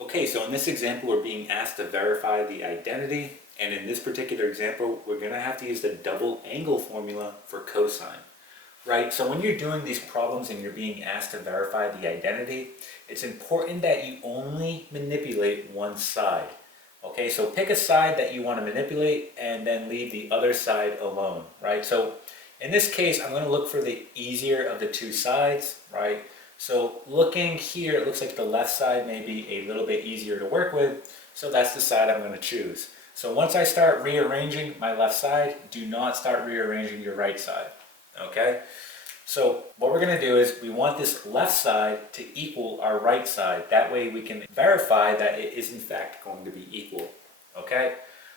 Okay, so in this example, we're being asked to verify the identity, and in this particular example, we're going to have to use the double angle formula for cosine, right? So when you're doing these problems and you're being asked to verify the identity, it's important that you only manipulate one side. Okay, so pick a side that you want to manipulate and then leave the other side alone, right? So in this case, I'm going to look for the easier of the two sides, right? So looking here, it looks like the left side may be a little bit easier to work with, so that's the side I'm going to choose. So once I start rearranging my left side, do not start rearranging your right side, okay? So what we're going to do is we want this left side to equal our right side. That way we can verify that it is in fact going to be equal, okay?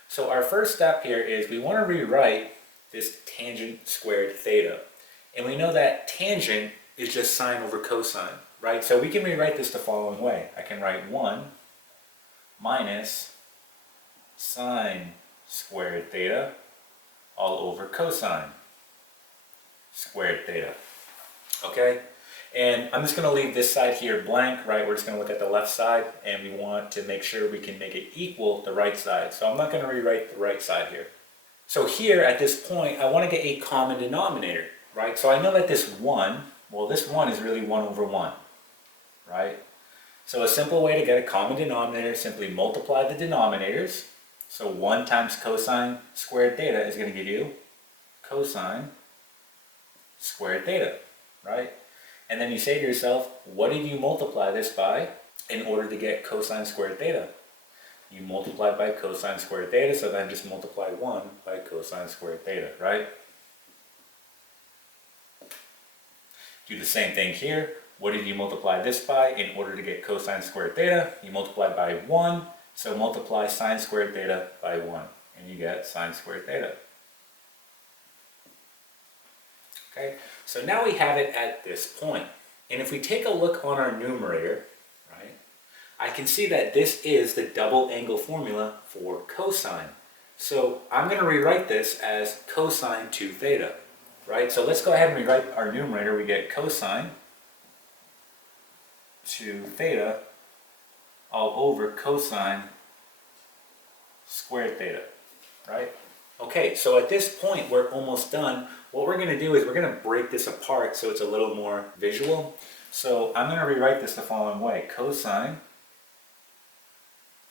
So our first step here is we want to rewrite this tangent squared theta. And we know that tangent is just sine over cosine, right? So we can rewrite this the following way. I can write 1 minus sine squared theta all over cosine squared theta, okay? And I'm just going to leave this side here blank, right? We're just going to look at the left side, and we want to make sure we can make it equal the right side. So I'm not going to rewrite the right side here. So here at this point, I want to get a common denominator, right? So I know that this 1, well, this 1 is really 1 over 1, right? So a simple way to get a common denominator, simply multiply the denominators. So 1 times cosine squared theta is going to give you cosine squared theta, right? And then you say to yourself, what did you multiply this by in order to get cosine squared theta? You multiply by cosine squared theta, so then just multiply 1 by cosine squared theta, right? Do the same thing here. What did you multiply this by in order to get cosine squared theta? You multiply by 1, so multiply sine squared theta by 1, and you get sine squared theta. Okay, so now we have it at this point. And if we take a look on our numerator, right, I can see that this is the double angle formula for cosine. So I'm going to rewrite this as cosine 2 theta, right? So let's go ahead and rewrite our numerator. We get cosine 2 theta all over cosine squared theta, right? Okay, so at this point we're almost done. What we're going to do is we're going to break this apart so it's a little more visual. So I'm going to rewrite this the following way. Cosine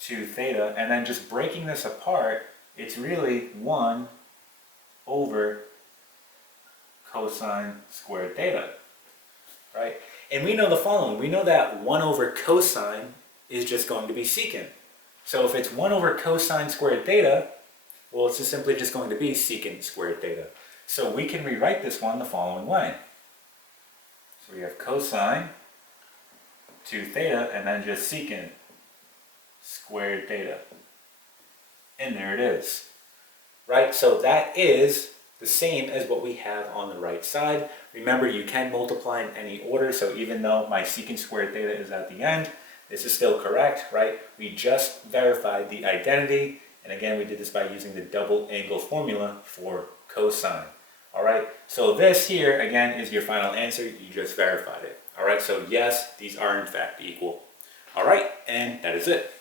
2 theta, and then just breaking this apart, it's really 1 over cosine squared theta, right? And we know the following. We know that 1 over cosine is just going to be secant. So if it's 1 over cosine squared theta, well, it's just simply just going to be secant squared theta. So we can rewrite this one the following way. So we have cosine 2 theta and then just secant squared theta. And there it is. Right? So that is the same as what we have on the right side. Remember, you can multiply in any order, so even though my secant squared theta is at the end, this is still correct, right? We just verified the identity, and again, we did this by using the double angle formula for cosine. All right, so this here, again, is your final answer. You just verified it. All right, so yes, these are in fact equal. All right, and that is it.